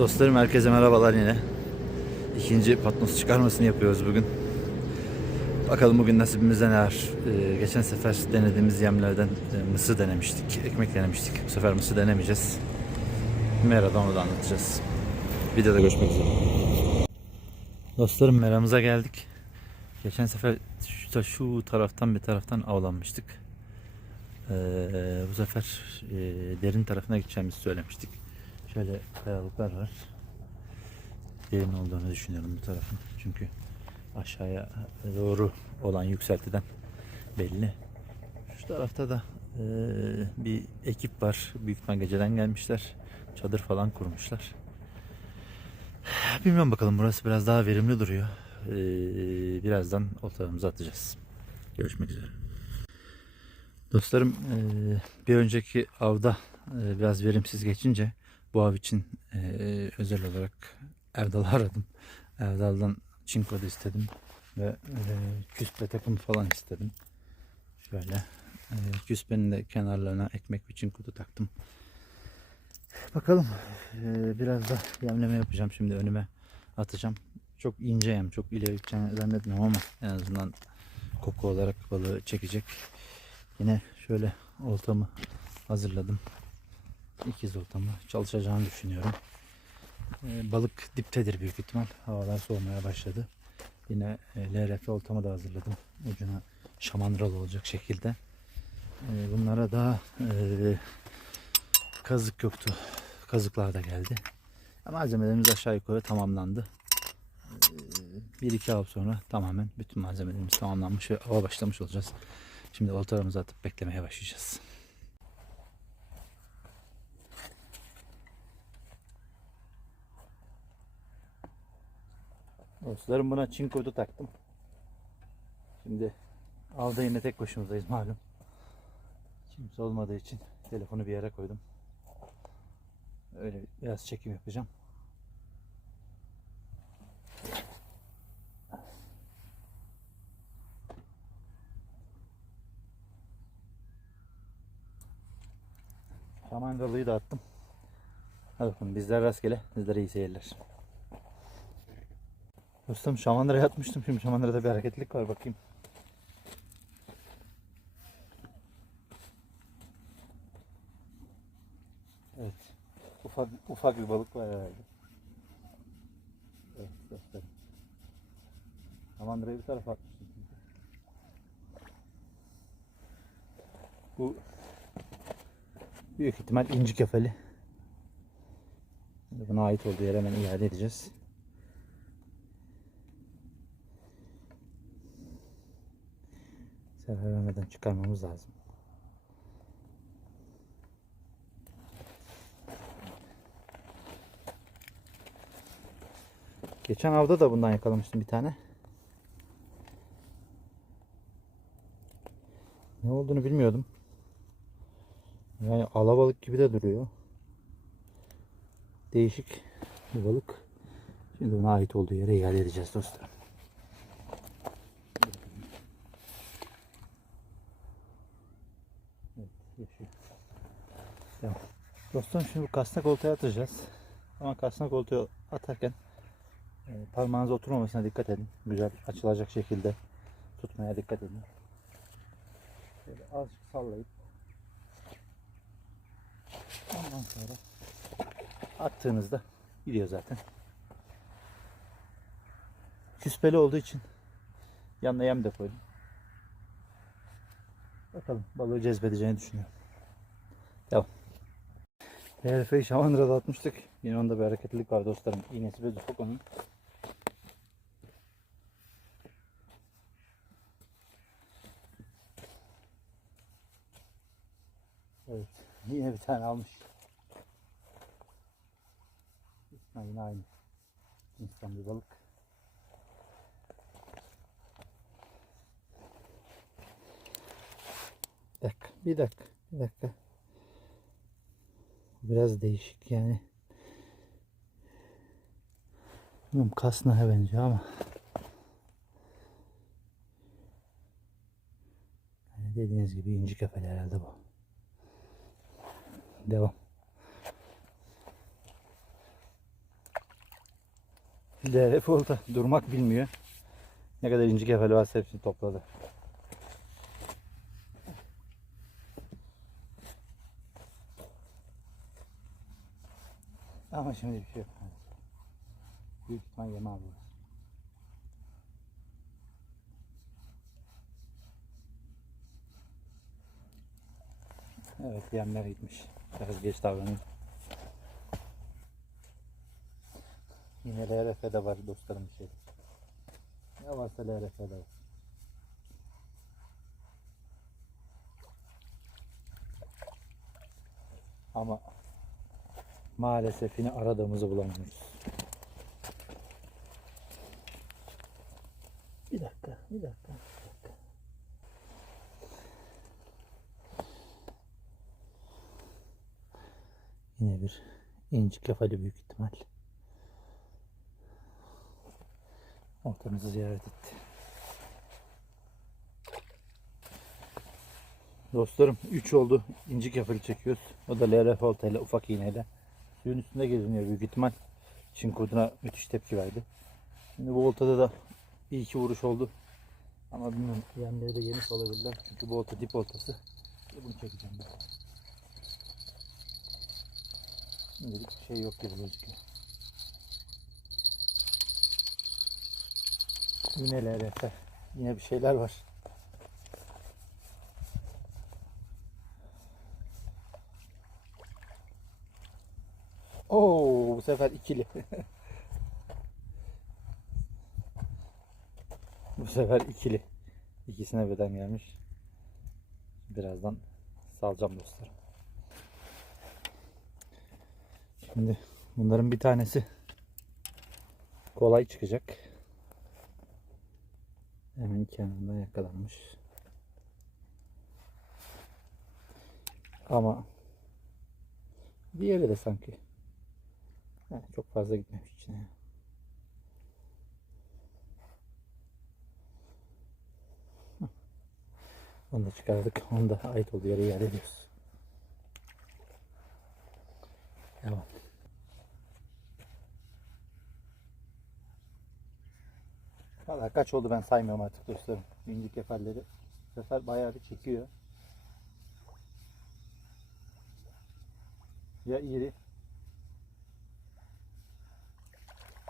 Dostlarım herkese merhabalar yine. İkinci patnos çıkarmasını yapıyoruz bugün. Bakalım bugün nasibimizde ne var. Ee, geçen sefer denediğimiz yemlerden e, mısır denemiştik, ekmek denemiştik. Bu sefer mısır denemeyeceğiz. Mera'da onu da anlatacağız. Videoda görüşmek üzere. Dostlarım meramıza geldik. Geçen sefer şu, şu taraftan bir taraftan avlanmıştık. Ee, bu sefer e, derin tarafına gideceğimizi söylemiştik. Şöyle kayalıklar var. Derin olduğunu düşünüyorum bu tarafın. Çünkü aşağıya doğru olan yükseltiden belli. Şu tarafta da e, bir ekip var. Büyük ihtimal geceden gelmişler. Çadır falan kurmuşlar. Bilmiyorum bakalım burası biraz daha verimli duruyor. Ee, birazdan oltalarımızı atacağız. Görüşmek üzere. Dostlarım eee, bir önceki avda eee, biraz verimsiz geçince bu av için eee, özel olarak Erdal'ı aradım. Erdal'dan çinko da istedim ve eee, küspe takımı falan istedim. Şöyle eee, küspenin de kenarlarına ekmek ve çinko da taktım. Bakalım eee, biraz da yemleme yapacağım şimdi önüme atacağım. Çok ince yem, çok ileri gideceğini zannetmiyorum ama en azından koku olarak balığı çekecek. Yine şöyle oltamı hazırladım. İkiz oltamı çalışacağını düşünüyorum. Ee, balık diptedir büyük ihtimal. Havalar soğumaya başladı. Yine e, LRF oltamı da hazırladım. Ucuna şamandıralı olacak şekilde. Ee, bunlara da e, kazık yoktu. Kazıklar da geldi. Malzemelerimiz aşağı yukarı tamamlandı. Ee, bir iki av sonra tamamen bütün malzemelerimiz tamamlanmış ve ava başlamış olacağız. Şimdi oltalarımızı atıp beklemeye başlayacağız. Dostlarım buna çinkodu taktım. Şimdi avda yine tek başımızdayız malum. Kimse olmadığı için telefonu bir yere koydum. Öyle biraz çekim yapacağım. Şamandalıyı da attım. Hadi bakalım bizler rastgele, sizlere iyi seyirler. Dostum şamandıraya atmıştım. Şimdi şamandırada bir hareketlilik var bakayım. Evet. Ufak ufak bir balık var herhalde. Evet dostlarım. Şamandırayı bir tarafa atmıştım. Bu Büyük ihtimal inci kefali. Buna ait olduğu yere hemen iade edeceğiz. Zarar vermeden çıkarmamız lazım. Geçen avda da bundan yakalamıştım bir tane. Ne olduğunu bilmiyordum. Yani alabalık gibi de duruyor. Değişik bir balık. Şimdi ona ait olduğu yere iade edeceğiz dostlarım. Evet, yaşıyor. Tamam. Dostlarım şimdi bu kasnak oltaya atacağız. Ama kasnak oltaya atarken e, parmağınız oturmamasına dikkat edin. Güzel açılacak şekilde tutmaya dikkat edin. Şöyle azıcık sallayıp Ondan sonra attığınızda gidiyor zaten. Küspeli olduğu için yanına yem de koydum. Bakalım balığı cezbedeceğini düşünüyorum. Devam. TRF'yi Şamandıra'da atmıştık. Yine onda bir hareketlilik var dostlarım. İğnesi ve ufak onun. Evet. Yine bir tane almış. Ha, yine aynı. Cinsten bir balık. Bir dakika, bir dakika, bir dakika. Biraz değişik yani. Bilmiyorum kasnağa benziyor ama. Yani dediğiniz gibi inci kefeli herhalde bu. Devam. LRF olta durmak bilmiyor. Ne kadar inci kefali varsa hepsini topladı. Ama şimdi bir şey yok. Büyük ihtimal yeme abi. Evet yemler gitmiş. Biraz geç davranıyor. Yine LRF'de var dostlarım bir şey. Ne varsa LRF'de var. Ama maalesef yine aradığımızı bulamıyoruz. Bir dakika, bir dakika. Yine bir inci kefali büyük ihtimal. Ortamızı ziyaret etti. Dostlarım 3 oldu. İnci kefali çekiyoruz. O da LRF oltayla ufak iğneyle. Suyun üstünde geziniyor büyük ihtimal. Çin kurduna müthiş tepki verdi. Şimdi bu oltada da iyi iki vuruş oldu. Ama bilmiyorum yemleri de geniş olabilirler. Çünkü bu olta dip oltası. Bunu çekeceğim ben. Şimdilik bir şey yok gibi gözüküyor. Yine LRF. Yine bir şeyler var. Oo, bu sefer ikili. bu sefer ikili. İkisine beden gelmiş. Birazdan salacağım dostlarım. Şimdi bunların bir tanesi kolay çıkacak. Hemen kenarında yakalanmış. Ama diğeri de sanki Çok fazla gitmemiş içine. Onu da çıkardık. Onu da ait olduğu yere yer ediyoruz. Devam. Valla kaç oldu ben saymıyorum artık dostlarım. İnci kefalleri. Bu sefer bayağı bir çekiyor. Ya iri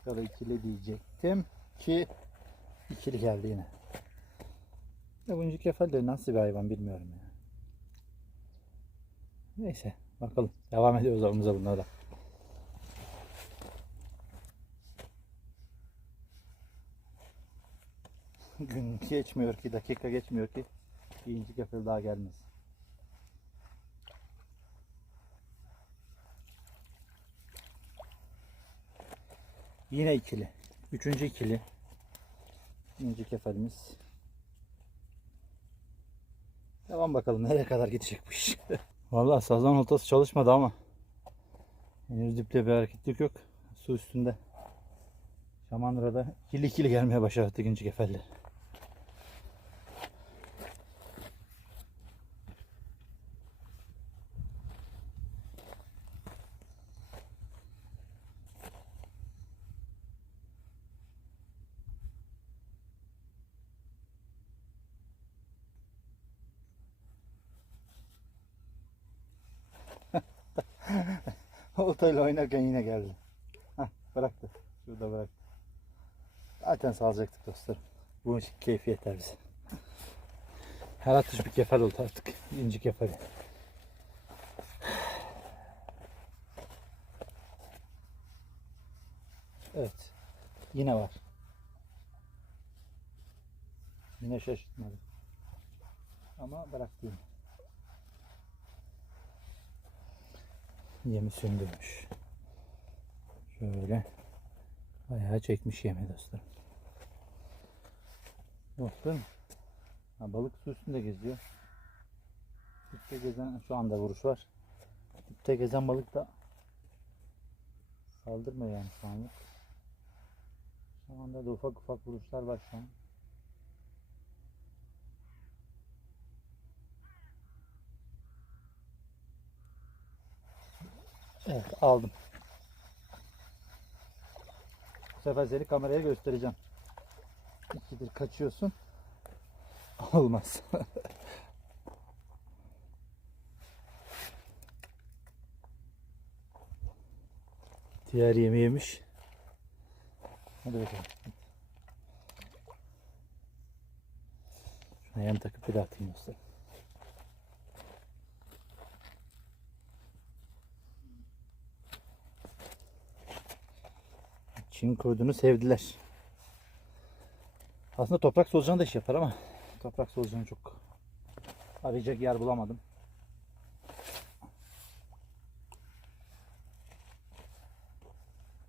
ya da ikili diyecektim ki ikili geldi yine. Ya bu inci kefalleri nasıl bir hayvan bilmiyorum ya. Neyse bakalım. Devam ediyoruz avımıza bunlarla. Gün geçmiyor ki, dakika geçmiyor ki bir inci kefal daha gelmez. Yine ikili. Üçüncü ikili. İnci kefalimiz. Devam bakalım nereye kadar gidecek bu iş. Vallahi sazan oltası çalışmadı ama henüz dipte bir hareketlik yok. Su üstünde. Şamandıra'da ikili ikili gelmeye başladı inci kefeller. Oltayla oynarken yine geldi. Hah bıraktı. Şurada bıraktı. Zaten salacaktık dostlarım. Bu iş keyfi yeter bize. Her atış bir kefal oldu artık. İnci kefali. Evet. Yine var. Yine şaşırtmadı. Ama bıraktı Yemi söndürmüş. Şöyle bayağı çekmiş yemi dostlarım. Dostlarım ha, balık su üstünde geziyor. Dipte gezen şu anda vuruş var. Dipte gezen balık da saldırmıyor yani şu anlık. Şu anda da ufak ufak vuruşlar var şu an. Evet aldım. Bu sefer seni kameraya göstereceğim. İkidir kaçıyorsun. Olmaz. Diğer yemeği yemiş. Hadi bakalım. Şuna yan takıp bir daha atayım dostlar. Çin kurdunu sevdiler. Aslında toprak solucanı da iş yapar ama toprak solucanı çok arayacak yer bulamadım.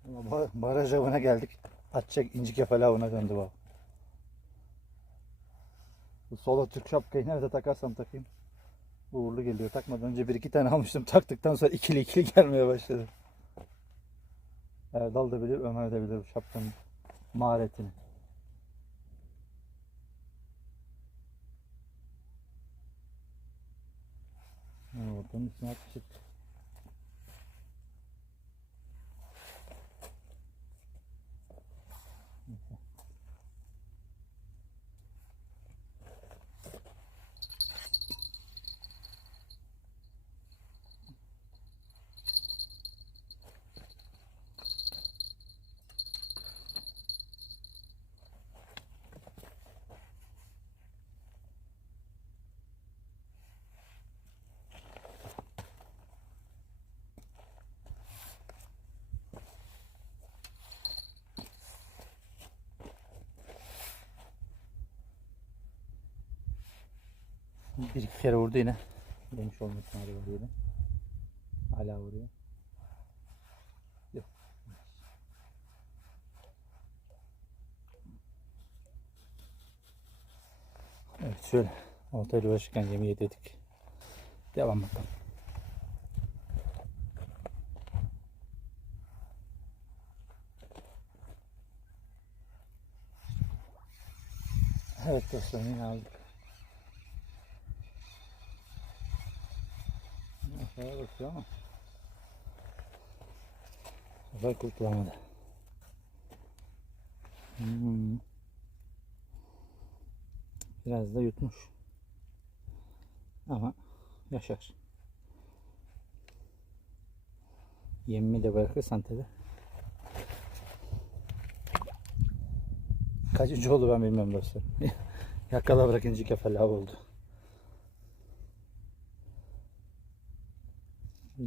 Ama ba- Baraj avına geldik. Atacak inci kefali avına döndü baba. Bu solo Türk şapkayı nerede takarsam takayım. Uğurlu geliyor. Takmadan önce bir iki tane almıştım. Taktıktan sonra ikili ikili gelmeye başladı. Erdal da bilir, Ömer de bilir bu şapkanın maharetini. Ortanın üstüne atmışık. Bir iki kere vurdu yine. Demiş olma ihtimali var yine. Hala vuruyor. Yok. Evet şöyle oltayla uğraşırken yemeği dedik. Devam bakalım. Evet dostlar yine aldık. Bakıyor ama bu kurtulamadı. Hmm. Biraz da yutmuş. Ama yaşar. Yemimi de bırakırsan tabi. Kaçıncı oldu ben bilmem dostlar. Yakala bırakınca kefal av oldu.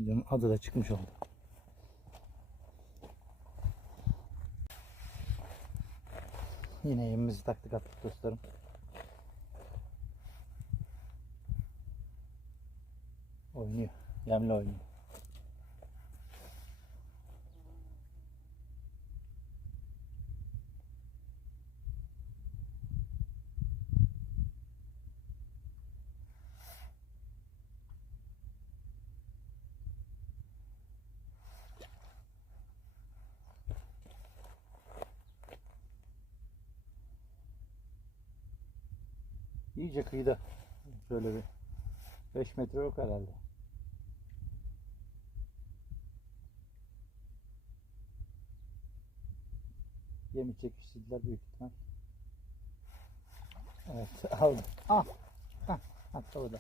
Videonun adı da çıkmış oldu. Yine yemimizi taktık attık dostlarım. Oynuyor. Yemle oynuyor. İyice kıyıda. Şöyle bir 5 metre yok herhalde. Yemi çekiştirdiler büyük ihtimal. Evet aldım. Ah. Hah, hatta o da.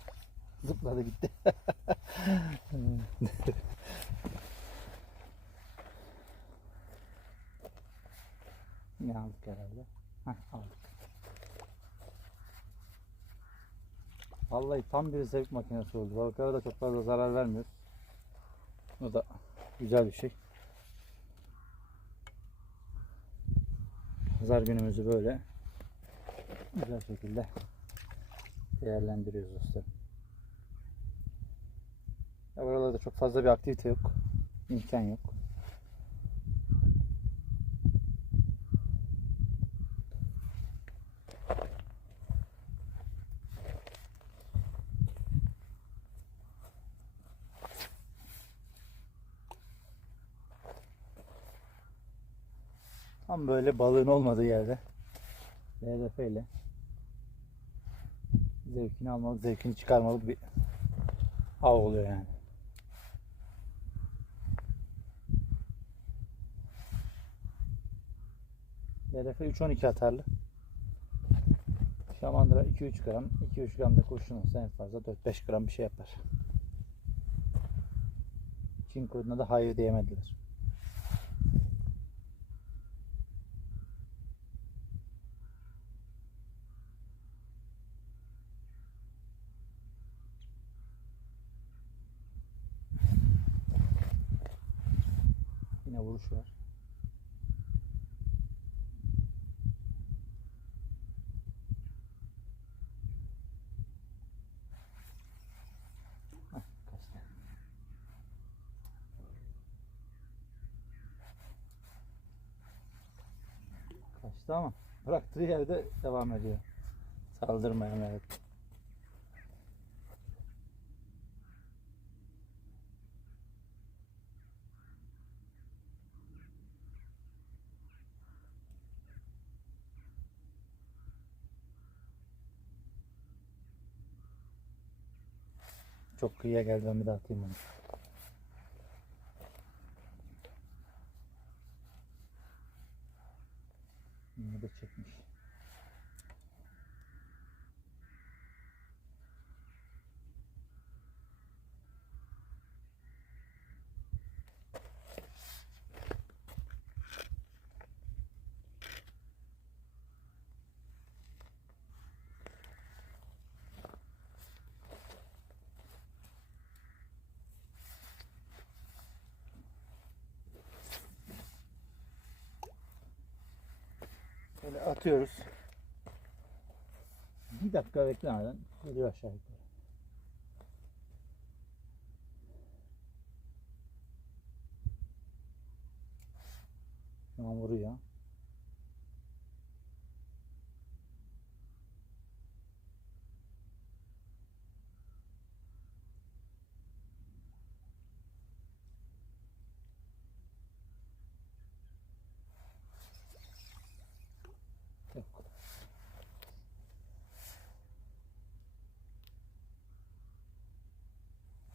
Zıpladı gitti. ne aldık herhalde? Hah, aldık. Vallahi tam bir zevk makinesi oldu. Balıklara da çok fazla zarar vermiyor. O da güzel bir şey. Pazar günümüzü böyle güzel şekilde değerlendiriyoruz dostlar. Ya buralarda çok fazla bir aktivite yok. imkan yok. Tam böyle balığın olmadığı yerde LDF ile zevkini almalık, zevkini çıkarmalık bir av oluyor yani. BRF 3-12 atarlı. Şamandıra 2-3 gram. 2-3 gram da kurşun olsa en fazla 4-5 gram bir şey yapar. Çin kurduna da hayır diyemediler. Yine vuruş var. Kaçtı ama bıraktığı yerde devam ediyor. Saldırmaya evet. Çok kıyıya geldi ben bir daha atayım onu. Yine de çekmiş. Böyle atıyoruz. Bir dakika beklemeden geliyor aşağı yukarı. Şu an vuruyor.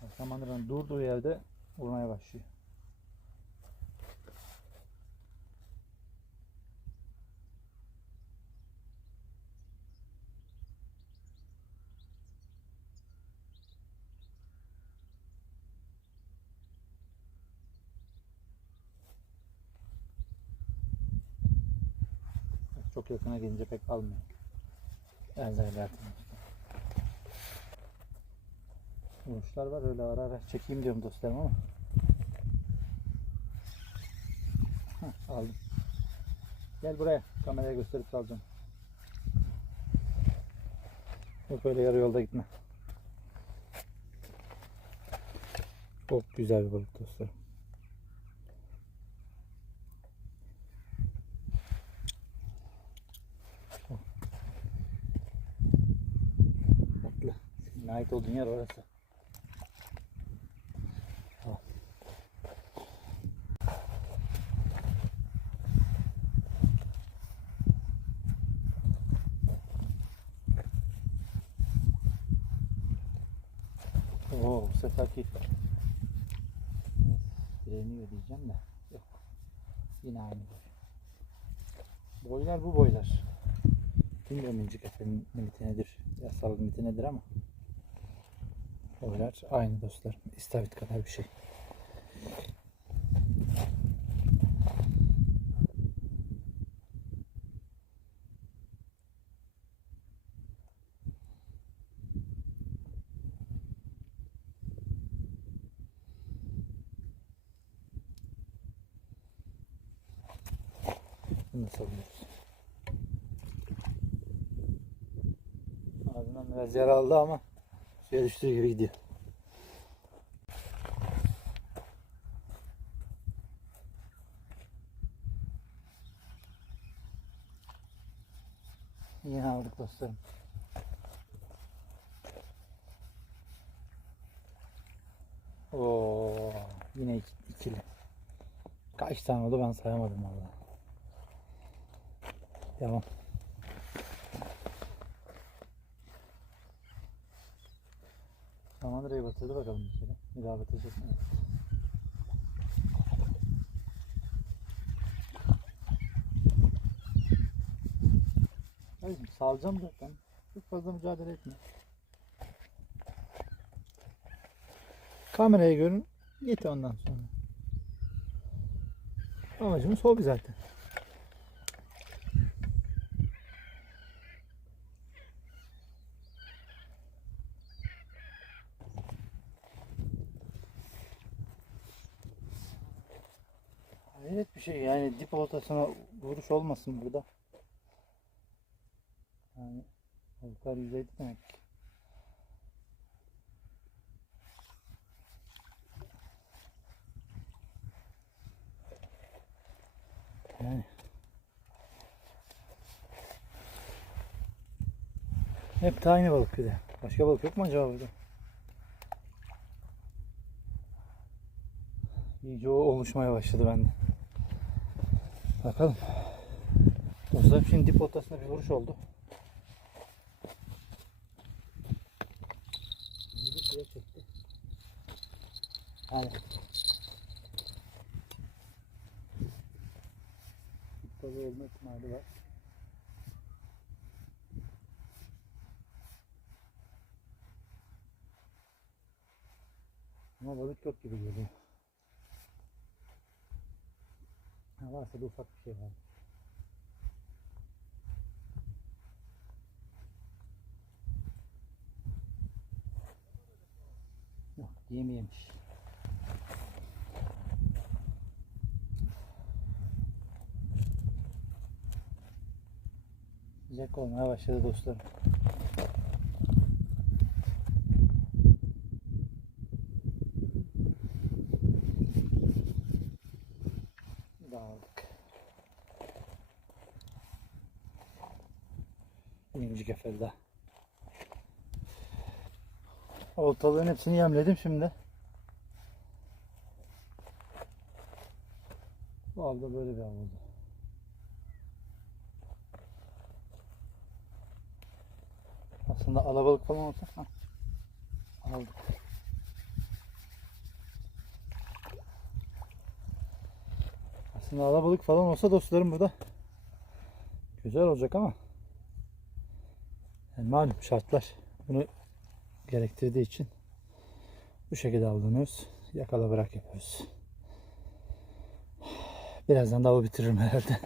Yok. Samandıran durduğu yerde vurmaya başlıyor. Çok yakına gelince pek almıyor. Elden ilerletin. Vuruşlar var öyle ara ara çekeyim diyorum dostlarım ama. Heh, aldım. Gel buraya kameraya gösterip alacağım. Yok öyle yarı yolda gitme. Çok güzel bir balık dostlarım. Bekle. Senin ait olduğun yer orası. Al. Seferki direniyor diyeceğim de yok. Yine aynı boy. Boylar bu boylar. Bilmiyorum incik efendim limiti nedir, yasal limiti nedir ama boylar aynı dostlar. İstavrit kadar bir şey. Biraz yara aldı ama suya düştüğü gibi gidiyor. Yine aldık dostlarım. Oo, yine iki- ikili. Kaç tane oldu ben sayamadım vallahi. Devam. Batırdı bakalım bir kere. Mı? Evet. Kardeşim salacağım zaten. Çok fazla mücadele etme. Kamerayı görün. Git ondan sonra. Amacımız hobi zaten. Hayret bir şey yani dip ortasına vuruş olmasın burada. Yani balıklar yüzeyde demek ki. Yani. Hep de aynı balık bir de. Başka balık yok mu acaba burada? İyice o oluşmaya başladı bende. Bakalım. Dostlarım şimdi dip ortasına bir vuruş oldu. Bir suya çekti. Hadi. Tabii olma ihtimali var. Ama balık yok gibi geliyor. Ha, varsa da ufak bir şey var. Yok yemeyemiş. Sıcak olmaya başladı dostlarım. Dağıldık. Birinci kefelde. Oltalığın hepsini yemledim şimdi. Bu avda böyle bir av oldu. Aslında alabalık falan olsa ha. aldık. Aslında alabalık falan olsa dostlarım burada güzel olacak ama yani malum şartlar bunu gerektirdiği için bu şekilde avlanıyoruz. Yakala bırak yapıyoruz. Birazdan da bitiririm herhalde.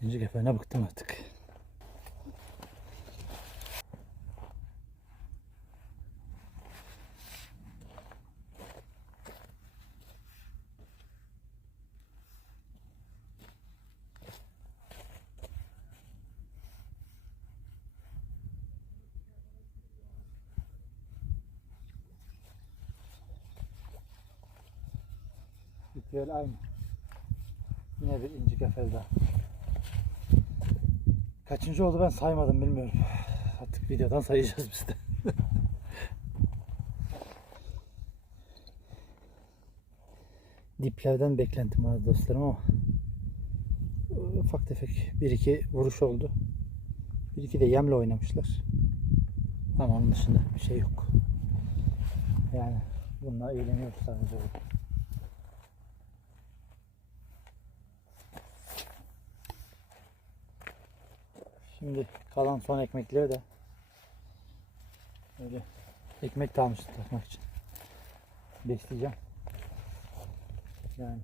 Birinci kefene bıktım artık. Ritüel aynı. Yine bir inci kefel daha. Kaçıncı oldu ben saymadım bilmiyorum. Artık videodan sayacağız biz de. Diplerden beklentim vardı dostlarım ama ufak tefek bir iki vuruş oldu. Bir iki de yemle oynamışlar. Ama onun dışında bir şey yok. Yani bununla eğleniyoruz sadece Şimdi kalan son ekmekleri de öyle ekmek kalmıştı takmak için besleyeceğim. Yani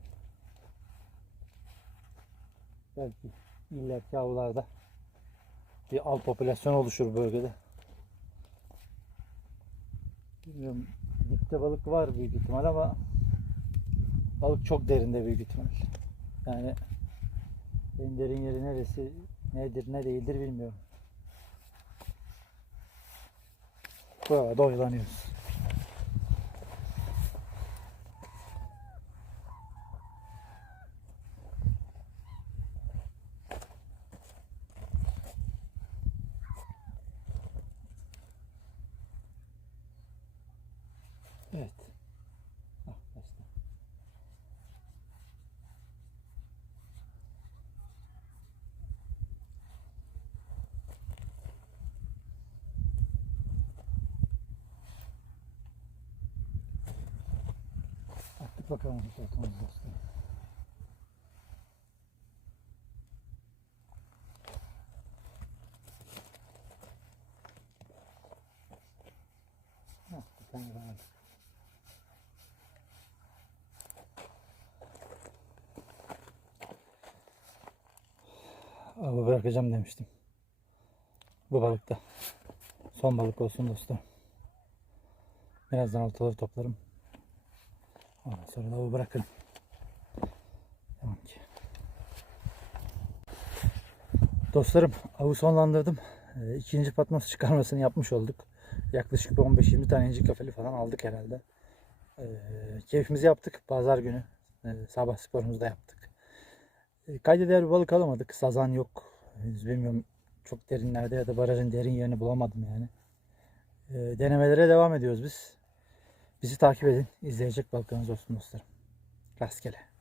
belki illaki avlarda bir al popülasyon oluşur bölgede. Bilmiyorum dipte balık var büyük ihtimal ama balık çok derinde büyük ihtimal. Yani en derin yeri neresi nedir ne değildir bilmiyorum. Burada oyalanıyoruz. Evet. Artık bakalım fotoğrafımız dostum. Avı bırakacağım demiştim. Bu balıkta. Son balık olsun dostum. Birazdan oltaları toplarım. Ondan sonra da avı bırakırım. Tamam ki. Dostlarım avı sonlandırdım. Ee, ikinci patnos çıkarmasını yapmış olduk. Yaklaşık bir 15-20 tane incik kafeli falan aldık herhalde. Ee, keyfimizi yaptık. Pazar günü e, sabah sporumuzu da yaptık. E, Kayda değer bir balık alamadık. Sazan yok. Henüz bilmiyorum çok derinlerde ya da barajın derin yerini bulamadım yani. E, denemelere devam ediyoruz biz. Bizi takip edin. İzleyecek balıklarınız olsun dostlarım. Rastgele.